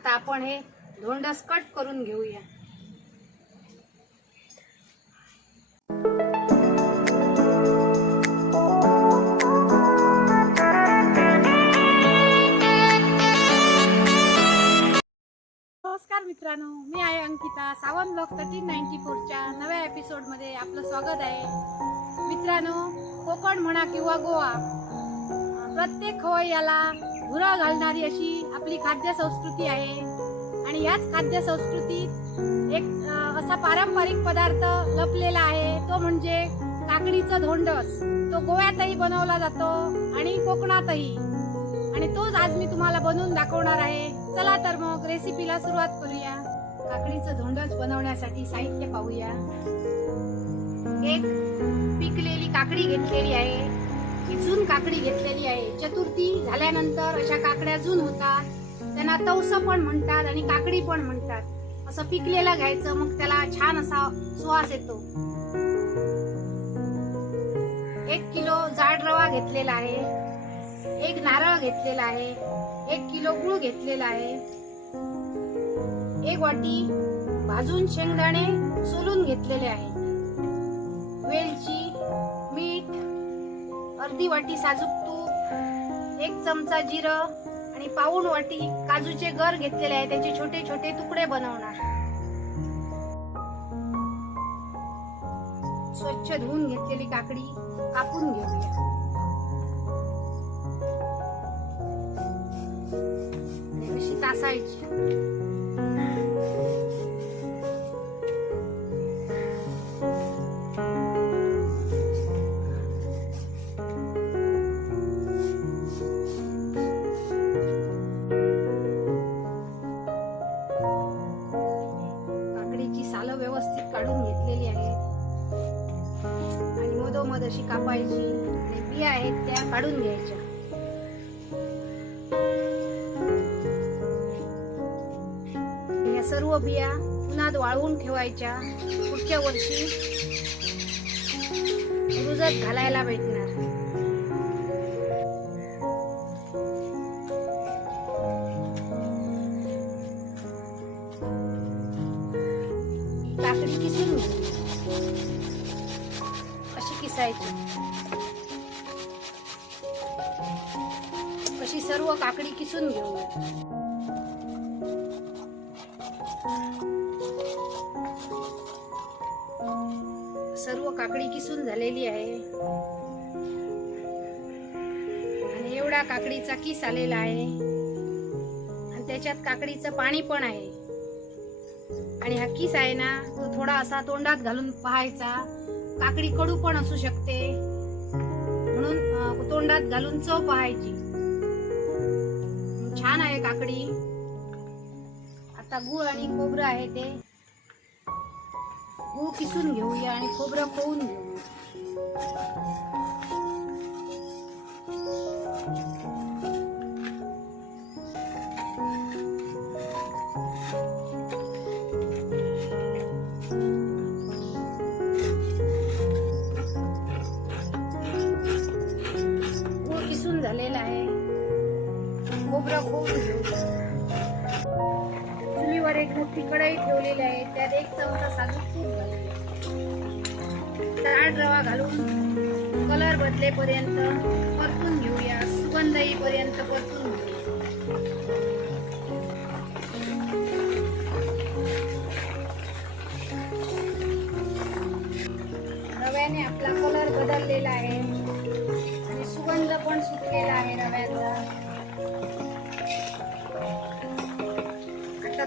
आता आपण हे धोंडस कट करून घेऊया. नमस्कार मित्रांनो मी आहे Ankita. Sawan block thirteen ninety फोरच्या नव्या एपिसोडमध्ये आपलं स्वागत आहे. मित्रांनो कोकण म्हणा किंवा गोवा प्रत्येक खवय्याला भुरा घालणारी अशी आपली खाद्य संस्कृती आहे. आणि याच खाद्य संस्कृतीत एक असा पारंपरिक पदार्थ लपलेला आहे. तो म्हणजे काकडीचं धोंडस. तो गोव्यातही बनवला जातो आणि कोकणातही. आणि तोच आज मी तुम्हाला बनवून दाखवणार आहे. चला तर मग रेसिपीला सुरुवात करूया. काकडीचं धोंडस बनवण्यासाठी साहित्य पाहूया. एक पिकलेली काकडी घेतलेली आहे. ही जून काकडी घेतलेली आहे. चतुर्थी झाल्यानंतर अशा काकड्या जून होतात. त्यांना तवस पण म्हणतात आणि काकडी पण म्हणतात. असं पिकलेलं घ्यायचं मग त्याला छान असा सुवास येतो. एक किलो जाड रवा घेतलेला आहे. एक नारळ घेतलेला आहे. एक किलो गुळ घेतलेला आहे. एक वाटी भाजून शेंगदाणे सोलून घेतलेले आहे वेलची अर्धी वाटी साजूक तूप एक चमचा जिरं आणि पाऊण वाटी काजूचे गर घेतलेले आहे. त्याचे छोटे छोटे तुकडे बनवणार. स्वच्छ धुवून घेतलेली काकडी कापून घेऊया. अशी तासायची? कापायची आणि बिया आहेत त्या काढून घ्यायच्या. या सर्व बिया उन्हात वाळवून ठेवायच्या. पुढच्या वर्षी रुजत घालायला भेटणार. काकडी किसून टाकायची अशी सर्व काकडी किसून घेऊ सर्व काकडी किसून झालेली आहे. आणि एवढा काकडीचा किस आलेला आहे. आणि त्याच्यात काकडीचं पाणी पण आहे. आणि हा किस आहे ना तो थोडा असा तोंडात घालून पाहायचा. काकडी कडू पण असू शकते. म्हणून तोंडात घालून चव पाहायची. छान आहे काकडी. आता गुळ आणि खोबरं आहे ते. गूळ किसून घेऊया आणि खोबरं पोहून घेऊ कढई ठेवलेली आहे. त्यात एक चमचा साजूक तूप घालूया जाड रवा घालून कलर बदलेपर्यंत परतून घेऊया. सुगंध येईपर्यंत परतून घेऊया. रव्याने आपला कलर बदललेला आहे. आणि सुगंध पण सुटलेला आहे रव्याचा.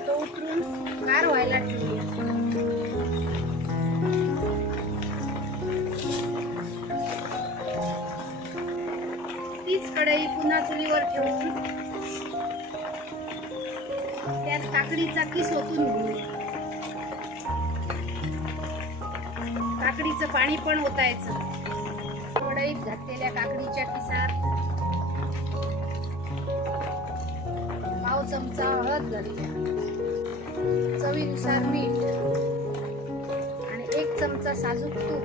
तो उतरून गार व्हायला ठेवूया तीच कढई पुन्हा चुलीवर ठेवून त्यात काकडीचा किस ओतून घेऊया काकडीचं पाणी पण ओतायचं. कढईत घातलेल्या काकडीच्या किसात पाव चमचा हळद घालूया चवीनुसार मीठ. आणि एक चमचा साजूक तूप.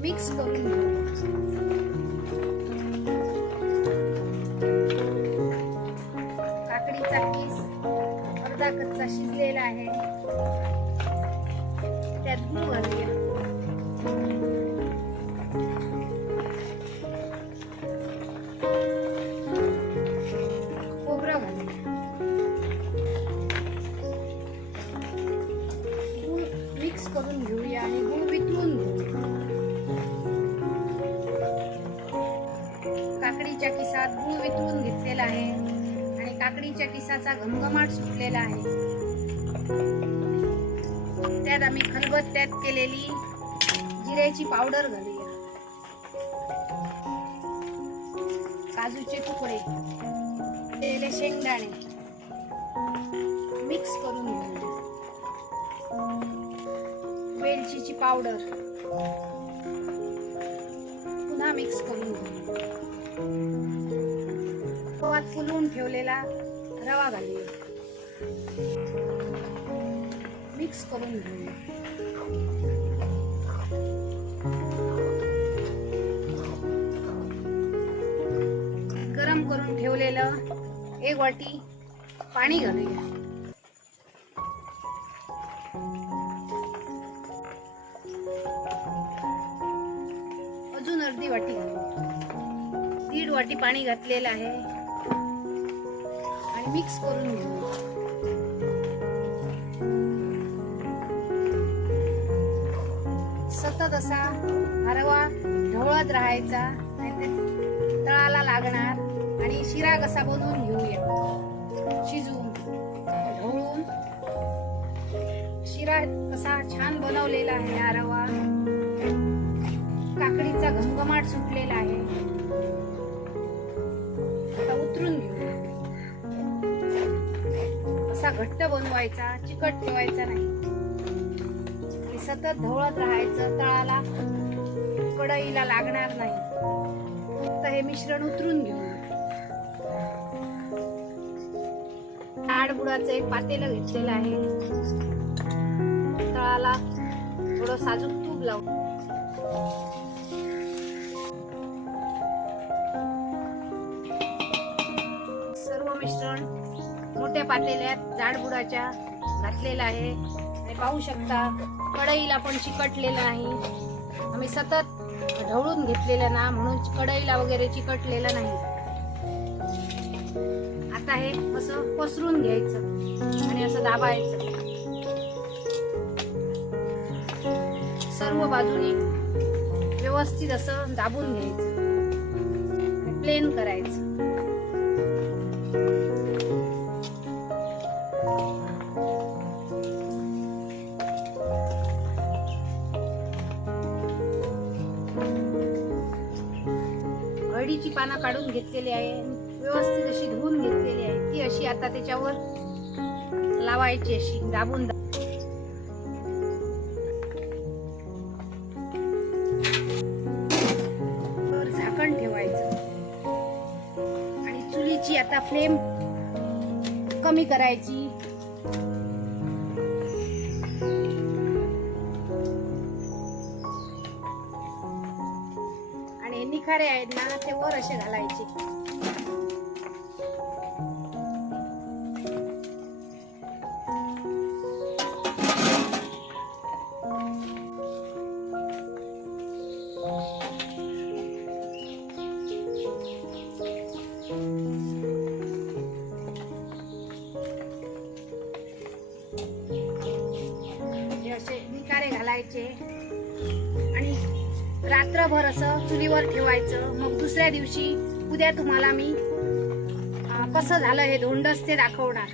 मिक्स करून काकडीचा किस अर्धा कच्चा शिजलेला आहे. त्यात गुळ घालूया. वितळून घेतलेला आहे आणि काकडीच्या किसाचा घमघमाट सुटलेला आहे. त्यात आम्ही खलबत्त्यात केलेली जिऱ्याची पावडर घालूया. काजूचे तुकडे केलेले शेंगदाणे. मिक्स करून घेऊया वेलचीची पावडर. पुन्हा मिक्स करून घेऊया गव्हात फुलवून ठेवलेला रवा घालूया मिक्स करून घेऊया गरम करून ठेवलेलं एक वाटी पाणी घालूया. अजून अर्धी वाटी घालूया. दीड वाटी पाणी घातलेलं आहे. आणि मिक्स करून घेऊ. सतत असा हरवा ढवळत राहायचा. तळाला लागणार. आणि शिरा कसा बनवून घेऊया शिजवून ढवळून. शिरा कसा छान बनवलेला आहे हरवा काकडीचा घमघमाट सुटलेला आहे. असा घट्ट बनवायचा चिकट ठेवायचा नाही. आणि सतत ढवळत राहायचं तळाला कढईला लागणार नाही. फक्त हे मिश्रण उतरून घेऊ. आडबुडाचं एक पातेलं घेतलेलं आहे. तळाला थोडं साजूक पाडलेल्या आहेत जाडबुडाच्या घातलेला आहे. आणि पाहू शकता कढईला पण चिकटलेलं नाही आम्ही सतत ढवळून घेतलेलं ना म्हणून कढईला वगैरे चिकटलेलं नाही. आता हे असं पसरून घ्यायचं आणि असं दाबायचं. सर्व बाजूनी व्यवस्थित असं दाबून घ्यायचं. प्लेन करायचं. हळदीची पानं काढून घेतलेली आहे व्यवस्थित अशी धुवून घेतलेली आहे. ती अशी आता त्याच्यावर लावायची अशी दाबून दा- वर झाकण ठेवायचं. आणि चुलीची आता फ्लेम कमी करायची. खरे आहेत ना ते वर असे घालायचे. रात्रभर असं चुलीवर ठेवायचं. मग दुसऱ्या दिवशी उद्या तुम्हाला मी कसं झालं हे धोंडस ते दाखवणार.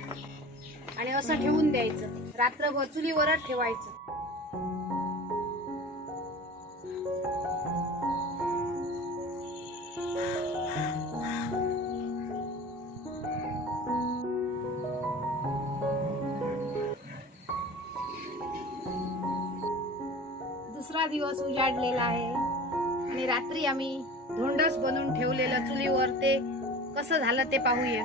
आणि असं ठेवून द्यायचं. रात्रभर चुलीवरच ठेवायचं. दुसरा दिवस उजाडलेला आहे. आणि रात्री आम्ही धोंडस बनवून ठेवलेलं चुलीवर ते कसं झालं ते पाहूया.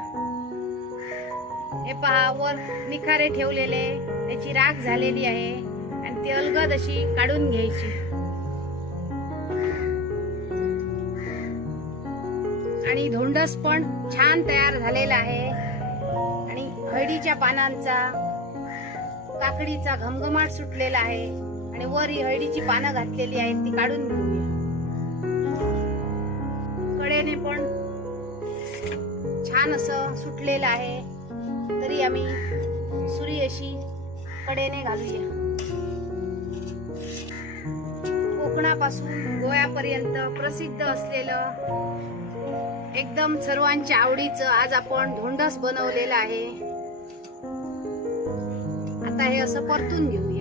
हे पहा वर निखारे ठेवलेले त्याची राख झालेली आहे आणि ती अलगद अशी काढून घ्यायची. आणि धोंडस पण छान तयार झालेला आहे. आणि हळदीच्या पानांचा काकडीचा घमघमाट सुटलेला आहे. आणि वर ही हळदीची पानं घातलेली आहेत ती काढून घेऊ. कडेने पण छान असं सुटलेलं आहे. तरी आम्ही सुरी अशी कडेने घालूया. कोकणापासून गोव्यापर्यंत प्रसिद्ध असलेलं एकदम सर्वांच्या आवडीचं आज आपण धोंडस बनवलेलं आहे. आता हे असं परतून घेऊया.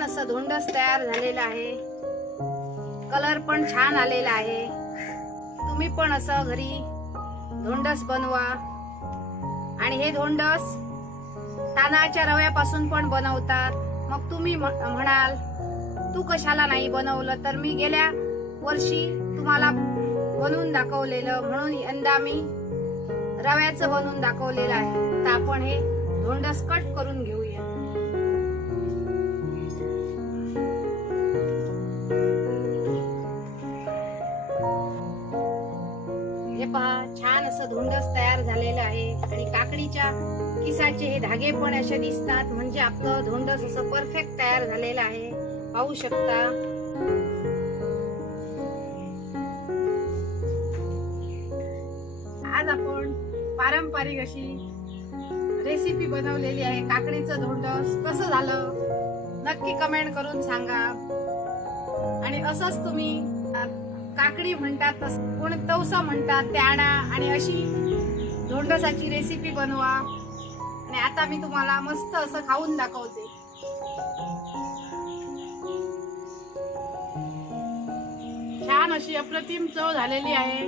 छान असं धोंडस तयार झालेलं आहे. कलर पण छान आलेला आहे. तुम्ही पण असं घरी धोंडस बनवा. आणि हे धोंडस तांदळाच्या रव्यापासून पण बनवतात. मग तुम्ही म्हणाल तू कशाला नाही बनवलं? तर मी गेल्या वर्षी तुम्हाला बनवून दाखवलेलं म्हणून यंदा मी रव्याचं बनवून दाखवलेलं आहे. तर आपण हे धोंडस कट करून घेऊया. पहा छान असं धुंडस तयार झालेलं आहे. आणि काकडीच्या किसाचे हे धागे पण असे दिसतात. म्हणजे आपलं धोंडस असं परफेक्ट तयार झालेलं आहे. पाहू शकता. आज आपण पारंपरिक अशी रेसिपी बनवलेली आहे. काकडीचं धोंडस कसं झालं नक्की कमेंट करून सांगा. आणि असंच तुम्ही काकडी म्हणतात तस कोण तवसा म्हणतात ते आणा आणि अशी धोंडसाची रेसिपी बनवा. आणि आता मी तुम्हाला मस्त असं खाऊन दाखवते. छान अशी अप्रतिम चव झालेली आहे.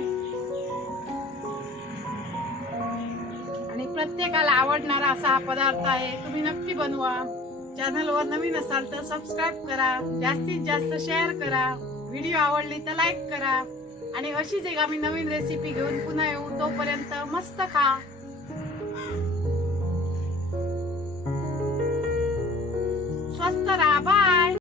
आणि प्रत्येकाला आवडणारा असा हा पदार्थ आहे तुम्ही नक्की बनवा. चॅनलवर नवीन असाल तर सबस्क्राईब करा जास्तीत जास्त शेअर करा. व्हिडिओ आवडली तर लाईक करा. आणि अशीच एक आम्ही नवीन रेसिपी घेऊन पुन्हा येऊ. तोपर्यंत मस्त खा.